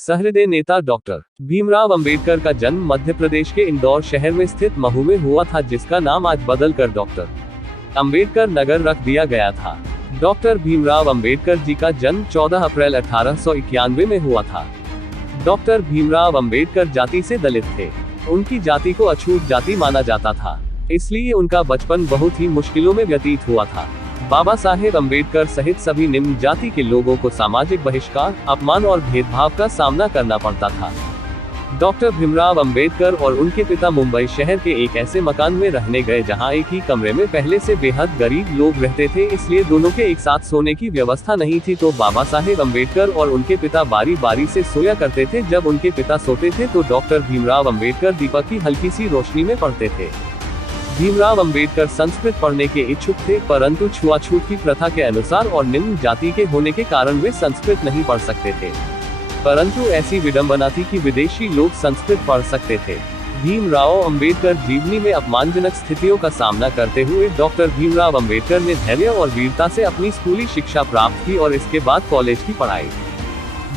सहृदय नेता डॉक्टर भीमराव अंबेडकर का जन्म मध्य प्रदेश के इंदौर शहर में स्थित महू में हुआ था, जिसका नाम आज बदलकर डॉक्टर अंबेडकर नगर रख दिया गया था। डॉक्टर भीमराव अंबेडकर जी का जन्म 14 अप्रैल 1891 में हुआ था। डॉक्टर भीमराव अंबेडकर जाति से दलित थे। उनकी जाति को अछूत जाति माना जाता था, इसलिए उनका बचपन बहुत ही मुश्किलों में व्यतीत हुआ था। बाबा साहेब अंबेडकर सहित सभी निम्न जाति के लोगों को सामाजिक बहिष्कार, अपमान और भेदभाव का सामना करना पड़ता था। डॉक्टर भीमराव अंबेडकर और उनके पिता मुंबई शहर के एक ऐसे मकान में रहने गए जहां एक ही कमरे में पहले से बेहद गरीब लोग रहते थे, इसलिए दोनों के एक साथ सोने की व्यवस्था नहीं थी। तो बाबा साहेब अंबेडकर और उनके पिता बारी बारी से सोया करते थे। जब उनके पिता सोते थे तो डॉक्टर भीमराव अंबेडकर दीपक की हल्की सी रोशनी में पढ़ते थे। भीमराव अंबेडकर संस्कृत पढ़ने के इच्छुक थे, परंतु छुआछूत की प्रथा के अनुसार और निम्न जाति के होने के कारण वे संस्कृत नहीं पढ़ सकते थे। परंतु ऐसी विडंबना थी कि विदेशी लोग संस्कृत पढ़ सकते थे। भीमराव अंबेडकर जीवनी में अपमानजनक स्थितियों का सामना करते हुए डॉक्टर भीमराव अंबेडकर ने धैर्य और वीरता से अपनी स्कूली शिक्षा प्राप्त की और इसके बाद कॉलेज की पढ़ाई।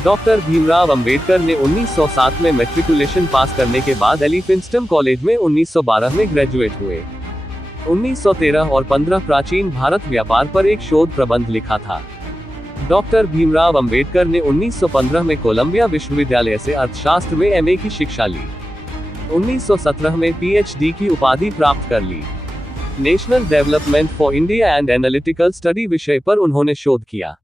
डॉक्टर भीमराव अंबेडकर ने 1907 में मैट्रिकुलेशन पास करने के बाद एलिफिंस्टन कॉलेज में 1912 में ग्रेजुएट हुए। 1913 और 15 प्राचीन भारत व्यापार पर एक शोध प्रबंध लिखा था। डॉक्टर भीमराव अंबेडकर ने 1915 में कोलंबिया विश्वविद्यालय से अर्थशास्त्र में एमए की शिक्षा ली। 1917 में पीएचडी की उपाधि प्राप्त कर ली। National development for India and analytical study विषय पर उन्होंने शोध किया।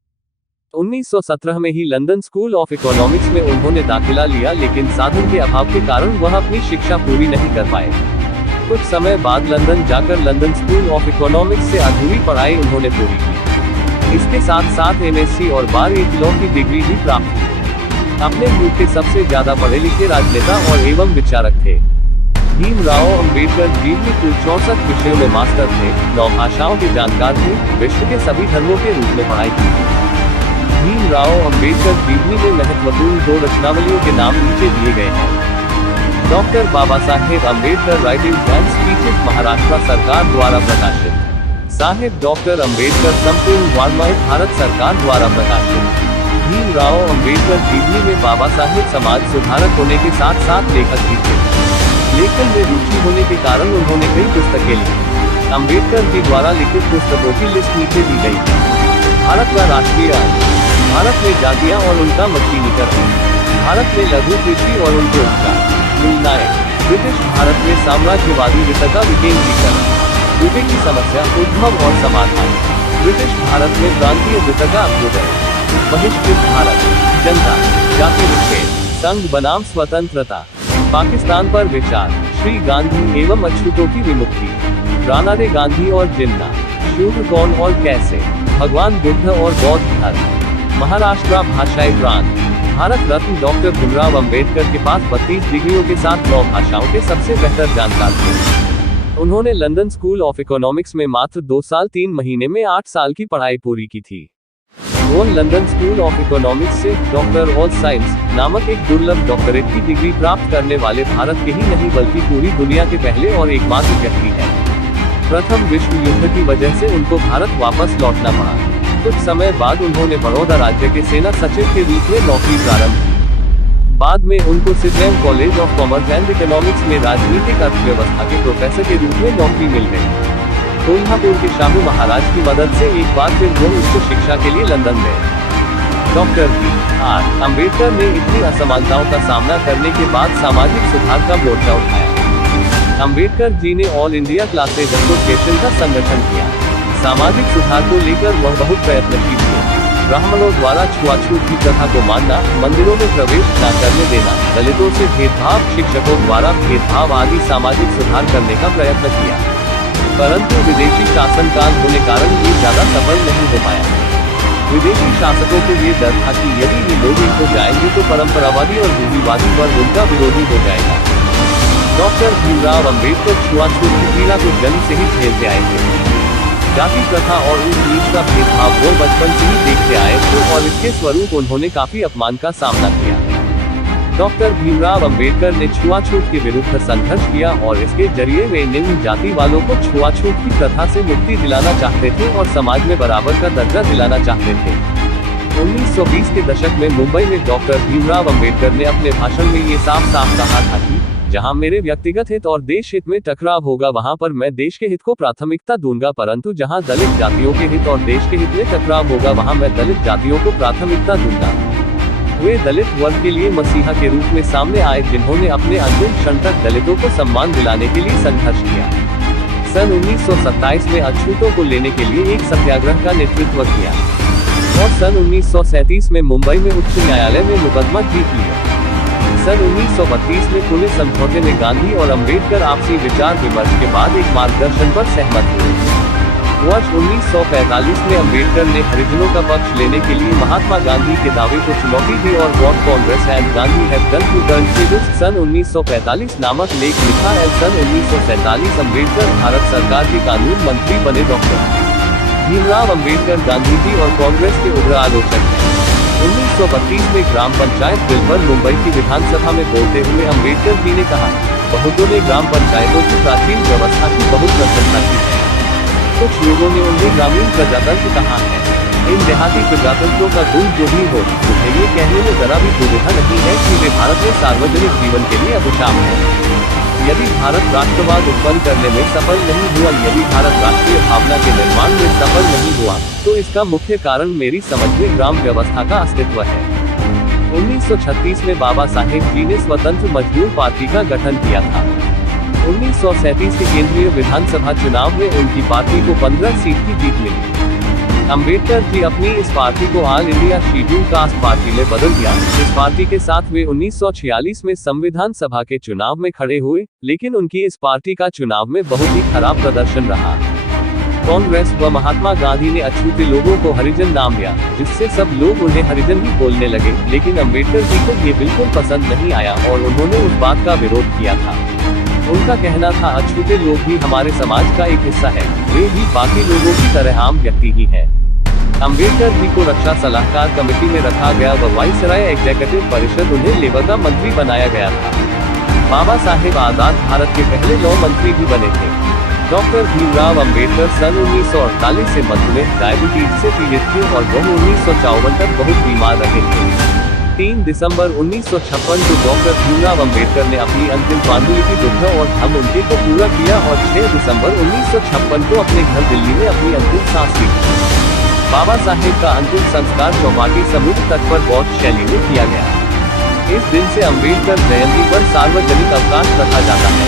1917 में ही लंदन स्कूल ऑफ इकोनॉमिक्स में उन्होंने दाखिला लिया, लेकिन साधन के अभाव के कारण वह अपनी शिक्षा पूरी नहीं कर पाए। कुछ समय बाद लंदन जाकर लंदन स्कूल ऑफ इकोनॉमिक्स से अधूरी पढ़ाई उन्होंने पूरी की। इसके साथ साथ एमएससी और बार एक लॉ की डिग्री भी प्राप्त की। अपने युग के सबसे ज्यादा पढ़े लिखे राजनेता और एवं विचारक थे। भीमराव अंबेडकर जीवनी कुल 64 विषयों में मास्टर थे, 9 भाषाओं के जानकार थे, विश्व के सभी धर्मों के रूप में पढ़ाई की। भीमराव अंबेडकर जीवनी में महत्वपूर्ण 2 रचनावलियों के नाम नीचे दिए गए हैं। Doctor Baba Saheb Ambedkar writings and speeches, Maharashtra सरकार द्वारा प्रकाशित। साहेब डॉक्टर अंबेडकर संपूर्ण वाङ्मय, भारत सरकार द्वारा प्रकाशित। भीमराव अंबेडकर जीवनी में बाबा साहेब समाज सुधारक होने के साथ साथ लेखक भी थे। लेखन में रुचि होने के कारण उन्होंने कई पुस्तकें लिखी। अंबेडकर जी द्वारा लिखित पुस्तकों की लिस्ट नीचे दी गई है। भारत का राष्ट्रीय अंग, भारत में जातियां और उनका मशीनीकरण, भारत में लघु कृषि और उनके उपचार, निर्णायक, ब्रिटिश भारत में साम्राज्यवादी वित्त का विकेंद्रीकरण, विवेक की समस्या, उद्भव और समाधान, ब्रिटिश भारत में प्रांतीय वित्त का अभ्युदय, बहिष्कृत भारत, जनता, जाति विच्छेद, संघ बनाम स्वतंत्रता, पाकिस्तान पर विचार, श्री गांधी एवं अछूतों की विमुक्ति, राणा रे गांधी और जिन्ना, शूद्र कौन और कैसे, भगवान बुद्ध और बौद्ध धर्म, महाराष्ट्र भाषाई प्रांत, भारत रत्न। डॉक्टर भीमराव अंबेडकर के पास 32 डिग्रियों के साथ 9 भाषाओं के सबसे बेहतर जानकार थे। उन्होंने लंदन स्कूल ऑफ इकोनॉमिक्स में मात्र 2 साल 3 महीने में 8 साल की पढ़ाई पूरी की थी। वो लंदन स्कूल ऑफ इकोनॉमिक्स से डॉक्टर ऑफ साइंस नामक एक दुर्लभ डॉक्टरेट की डिग्री प्राप्त करने वाले भारत के ही नहीं बल्कि पूरी दुनिया के पहले और एकमात्र व्यक्ति हैं। प्रथम विश्व युद्ध की वजह से उनको भारत वापस लौटना पड़ा। कुछ समय बाद उन्होंने बड़ौदा राज्य के सेना सचिव के रूप में नौकरी प्रारंभ की। बाद में उनको Sydney college of commerce and economics में राजनीतिक अर्थव्यवस्था के प्रोफेसर के रूप में नौकरी मिल गई। कोल्हापुर के शाहू महाराज की मदद से एक बार फिर वो उच्च शिक्षा के लिए लंदन गए। Doctor B R. अंबेडकर ने इतनी असमानताओं का सामना करने के बाद सामाजिक सुधार का मोर्चा उठाया। अंबेडकर जी ने ऑल इंडिया क्लासेज एसोसिएशन का संगठन किया। सामाजिक सुधार को लेकर वह बहुत प्रयत्नशील थे। ब्राह्मणों द्वारा छुआछूत की प्रथा को मानना, मंदिरों में प्रवेश न करने देना, दलितों से भेदभाव, शिक्षकों द्वारा भेदभाव आदि सामाजिक सुधार करने का प्रयत्न किया। परंतु विदेशी शासनकाल होने कारण ये ज्यादा सफल नहीं हो पाया। विदेशी शासकों को ये डर था कि यदि ये लोग इनको जाएंगे तो परंपरावादी और रूढ़िवादी वर्ग उनका विरोधी हो जाएगा। डॉक्टर भीमराव अंबेडकर छुआछूत की पीड़ा को जन्म से ही झेलते आए थे। जाति प्रथा और ऊंच नीच का भेदभाव वो बचपन से ही देखते आए थे और इसके स्वरूप उन्होंने काफी अपमान का सामना किया। डॉक्टर भीमराव अंबेडकर ने छुआछूत के विरुद्ध संघर्ष किया और इसके जरिए वे निम्न जाति वालों को छुआछूत की प्रथा से मुक्ति दिलाना चाहते थे और समाज में बराबर का दर्जा दिलाना चाहते थे। 1920 के दशक में मुंबई में डॉक्टर भीमराव अंबेडकर ने अपने भाषण में ये साफ साफ कहा था कि जहां मेरे व्यक्तिगत हित और देश हित में टकराव होगा वहां पर मैं देश के हित को प्राथमिकता दूंगा, परंतु जहां दलित जातियों के हित और देश के हित में टकराव होगा वहां मैं दलित जातियों को प्राथमिकता दूंगा। वे दलित वर्ग के लिए मसीहा के रूप में सामने आए, जिन्होंने अपने अंतिम क्षण तक दलितों को सम्मान दिलाने के लिए संघर्ष किया। सन 1927 में अछूतों को लेने के लिए एक सत्याग्रह का नेतृत्व किया और सन 1937 में मुंबई में उच्च न्यायालय में मुकदमा जीत लिया। सन 1932 में पुणे समझौते में गांधी और अंबेडकर आपसी विचार विमर्श के बाद एक मार्गदर्शन पर सहमत हुए। वर्ष 1945 में अंबेडकर ने हरिजनों का पक्ष लेने के लिए महात्मा गांधी के दावे को चुनौती दी और what Congress and Gandhi have done to turn civil सन 1945 नामक लेख लिखा। सन 1947 अंबेडकर भारत सरकार के कानून मंत्री बने। डॉक्टर भीमराव अंबेडकर गांधी जी और कांग्रेस के उग्र आलोचक हैं। 1932 में ग्राम पंचायत बिल पर मुंबई की विधानसभा में बोलते हुए अंबेडकर जी ने कहा, बहुतों ने ग्राम पंचायतों की प्राचीन व्यवस्था की बहुत प्रशंसा की है। कुछ लोगों ने उन्हें ग्रामीण प्रजातंत्र कहा है। इन देहाती प्रजातंत्रों का गुण जो भी हो, मुझे ये कहने में जरा भी दुविधा नहीं है कि वे भारत में सार्वजनिक जीवन के लिए अभिशाप है। यदि भारत राष्ट्रवाद उत्पन्न करने में सफल नहीं हुआ, यदि भारत राष्ट्रीय भावना के निर्माण में सफल नहीं हुआ, तो इसका मुख्य कारण मेरी समझ में ग्राम व्यवस्था का अस्तित्व है। 1936 में बाबा साहेब जी ने स्वतंत्र मजदूर पार्टी का गठन किया था। 1937 के केंद्रीय विधानसभा चुनाव में उनकी पार्टी को 15 सीट की जीत मिली। अंबेडकर जी अपनी इस पार्टी को all India schedule caste party में बदल दिया। इस पार्टी के साथ वे 1946 में संविधान सभा के चुनाव में खड़े हुए, लेकिन उनकी इस पार्टी का चुनाव में बहुत ही खराब प्रदर्शन रहा। कांग्रेस व महात्मा गांधी ने अछूते लोगों को हरिजन नाम दिया, जिससे सब लोग उन्हें हरिजन ही बोलने लगे, लेकिन अंबेडकर जी को ये बिल्कुल पसंद नहीं आया और उन्होंने उस बात का विरोध किया था। उनका कहना था, अछूते लोग भी हमारे समाज का एक हिस्सा है, वे भी बाकी लोगों की तरह आम व्यक्ति ही है। अंबेडकर जी को रक्षा सलाहकार कमेटी में रखा गया व वाइसराय एग्जीक्यूटिव परिषद उन्हें लेबर का मंत्री बनाया गया था। बाबा साहेब आजाद भारत के पहले लॉ मंत्री भी बने थे। डॉक्टर भीमराव अंबेडकर सन 1948 से मधुमेह डायबिटीज से पीड़ित थे और वह 1954 तक बहुत बीमार रहे थे। 3 दिसंबर 1956 को डॉक्टर भीमराव अंबेडकर ने अपनी अंतिम पांडुलिपि दुग्ध और धम्म उनके को पूरा किया और 6 दिसंबर 1956 को अपने घर दिल्ली में अपनी अंतिम सांस ली। बाबा साहेब का अंतिम संस्कार चौपाटी समुद्र तट पर बौद्ध शैली में किया गया। इस दिन से अंबेडकर जयंती पर सार्वजनिक अवकाश रखा जाता है।